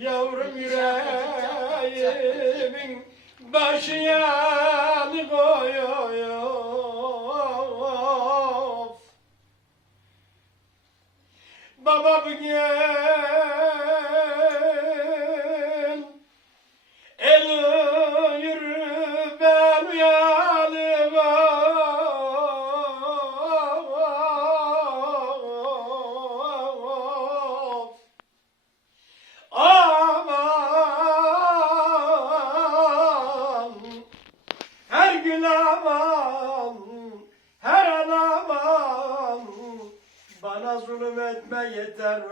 Yavrum yüreğimin başı yanık oy oy of Babam gel gün aman her an aman bana zulüm etme yeter